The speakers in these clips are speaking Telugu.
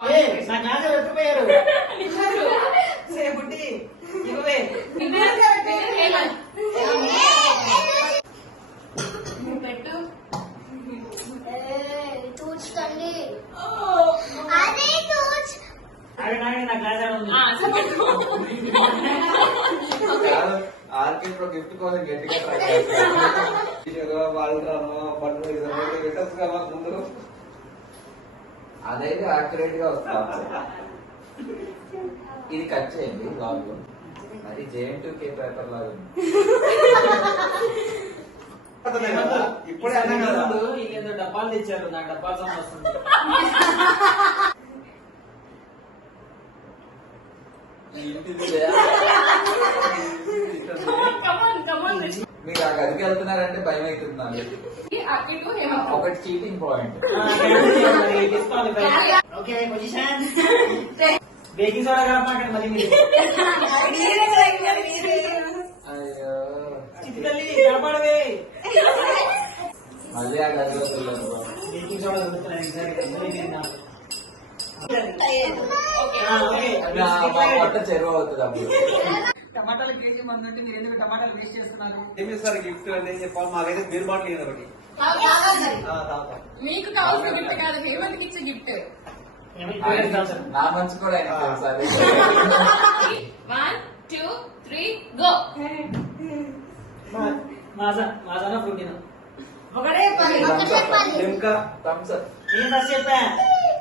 ఆర్కే గిఫ్ట్ కోసం గట్టిగా ట్రై చేస్తాను. ముందు అదైతే యాక్యురేట్ గా వస్తుంది. ఇది కట్ చేయండి బాబు. అది JN2K పేపర్ లాగా ఇప్పుడే ఇల్లేదో డబ్బాలు తెచ్చారు. నాకు డబ్బాలు సౌండ్ వస్తుంది. మీరు ఆ గదికి వెళ్తున్నారంటే భయం అవుతుంది. ఒకటి చీటింగ్ పాయింట్. బేకింగ్ సోడా కలపమాకండి మరి మీరు. అయ్యో కాపాడవే. మళ్ళీ ఆ గదిలో బేకింగ్ సోడా దొరుకుతున్నాయి. పొట్ట చెరువు అవుతుంది అప్పుడు. టమాటాలు కేజీ మంది మీరు ఎందుకు టమాటాలు వేస్ట్ చేస్తున్నారు? ఏమి సార్ గిఫ్ట్ అంటే చెప్పాలి. మాకైతే బీర్ బాటిల్ లేదు ఒకటి. మీకు కావాల్సిన గిఫ్ట్ కాదు, హేమంత్కి ఇచ్చే గిఫ్ట్. నా మంచి కూడా ఆయన తెలుసా? 1 2 3 గో. మాజానా ఫ్రూటీనా ఒకటే ఇంకా థమ్స్ అప్. నేను ఫస్ట్ చెప్పా.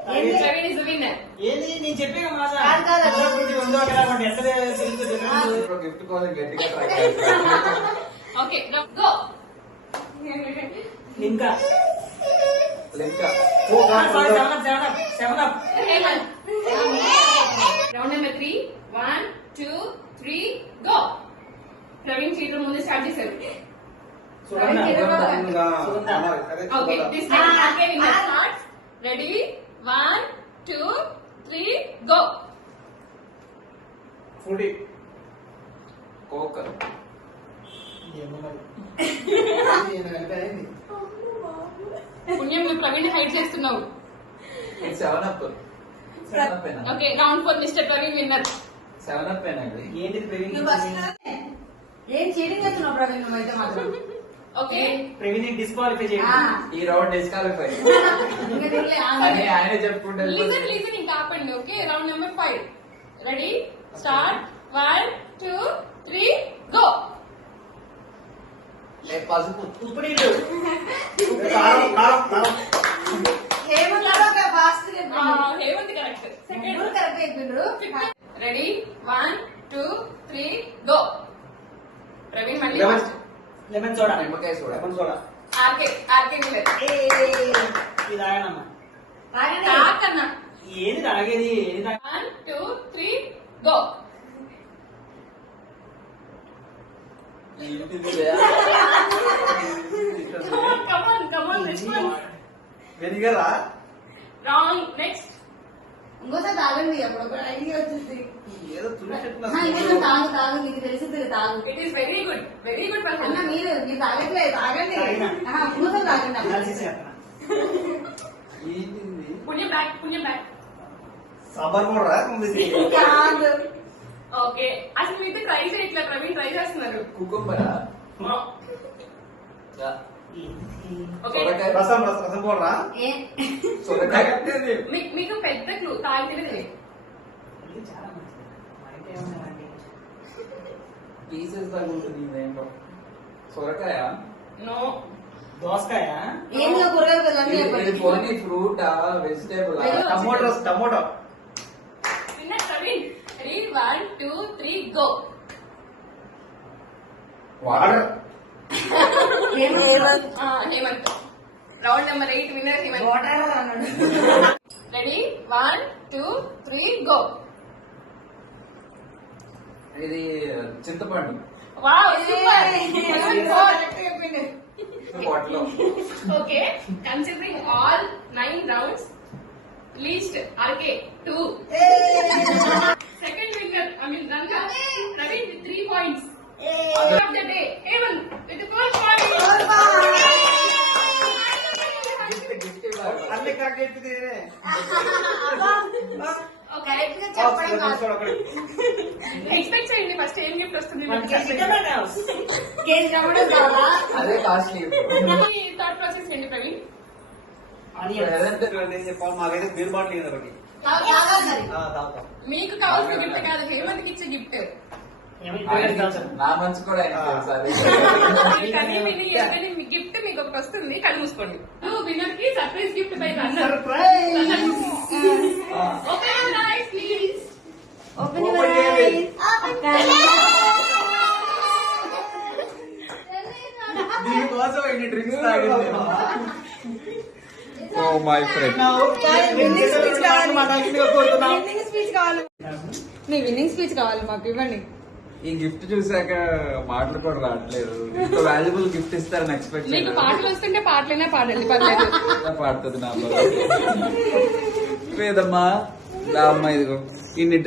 Praveen is winner. ఏంది నేను చెప్పాను మాజా. గిఫ్ట్ కోసం గట్టిగా ట్రై చేస్తాను. Okay go. ఇంకా Hemant. Round number 3 1 2 3 go. Praveen cheater ముందు స్టార్ట్ చేశారు. Okay this time RK winner starts. Ready 1 2 3 go. ఫుడీ కోక్. పుణ్యం నువ్వు ప్రవీణ్ హైడ్ చేస్తున్నావు. 7 up. Okay round 4 mister Praveen winner. 7 up అండి. ఏంటిది ప్రవీణ్? ఏం చీటింగ్ చేస్తున్నావు ప్రవీణ్ నువ్వు అయితే మాత్రం. ఓకే ప్రవీణ్ డిస్క్వాలిఫై చేయండి. ఈ రౌండ్ డిస్క్వాలిఫై అని ఆయన చెప్పుకుంటే లిసన్ ఇంకా ఆపండి. Okay round number 5 ready start 1 2 3 go. పసుపు. ఇప్పుడు హేమంత్ కరెక్ట్. సెకండ్ కరెక్ట్ అయిపోయిండ్రు. Ready 1 2 3 go. ప్రవీణ్ మళ్ళీ లెమన్ సోడా. నిమ్మకాయ soda. Lemon soda. RK winner. ఇది తాగానమ్మా. తాగన్నా. ఏది తాగేది? 1 2 3 గో. Come on response. వెనిగరా? రాంగ్. నెక్స్ట్ ఇంకోసారి తాగండి. అప్పుడు ఒక ఐడియా వచ్చింది. ఏదో తులచెట్ల తాగు మీకు తెలిసింది తాగు. It is very good person. అన్న మీరు తాగట్లేదు తాగండి. ఇంకోసారి తాగండి. పుణ్యం బ్యాక్. సాంబార్ కూడా కాదు. ఓకే అసలు మీతో ట్రై చేయట్లే. ప్రవీణ్ ట్రై చేస్తున్నారు. కుకుంబరా. ఓకే రసం పౌడరా? మీకు పెద్ద క్లూ తాగితేనే చాలా మంచిది. మనకి ఏమన్నా పీసెస్ తగ్గుతుంది ఇదేంటో. సొరకాయ. నో. దోసకాయ. ఏందో కూరగాయలు కదండి. ఇది పోనీ ఫ్రూటా vegetable? Tomato. Winner Praveen. Ready 1 2 3 go. Water. Hemant. Round number 8 winner Hemant. Ready 1 2 3 go. ఇది చింతపండు. Wow super. Bottle. Okay, considering all 9 rounds, least RK 2. Second winner, Ranka, Praveen with 3 points. Of the day, Evan with the 4 points. అన్ని కరెక్ట్ చెప్పింది. చెప్పడం కాదు. ఎక్స్పెక్ట్ చేయండి ఫస్ట్ ఏం గిఫ్ట్ వస్తుంది కేజీ టమాటో కావాలా? అదే కాస్ట్లీ థాట్ ప్రాసెస్ ఏంటి ప్రవీణ్? ఏం చెప్పాలి మాకైతే బీర్ బాటిల్ ఇది ఒకటి తాగాలి మరి. తాగుతాం మీకు కావాల్సిన గిఫ్ట్ కాదు హేమంత్కి ఇచ్చే గిఫ్ట్. నా మంచి కూడా ఆయన తెలుసు అది. గిఫ్ట్ మీకు ఒకటి వస్తుంది కళ్ళు మూసుకోండి. విన్నర్ కి surprise gift by runner. Open your eyes please. Open your eyes. దీనికోసం ఎన్ని డ్రింక్స్ తాగింది oh my friend. Winning speech కావాలి. విన్నింగ్ స్పీచ్ కావాలి. మీ విన్నింగ్ స్పీచ్ కావాలి మాకు ఇవ్వండి. ఈ గిఫ్ట్ చూసాక మాటలు కూడా రావట్లేదు. ఇంత వాల్యుబుల్ గిఫ్ట్ ఇస్తారని ఎక్స్పెక్ట్ మీకు పాటలు వస్తుంటే పాటలైనా పాడండి పర్లేదు. పాడుతుంది నా లేదమ్మా. రా అమ్మా ఇదిగో ఇన్ని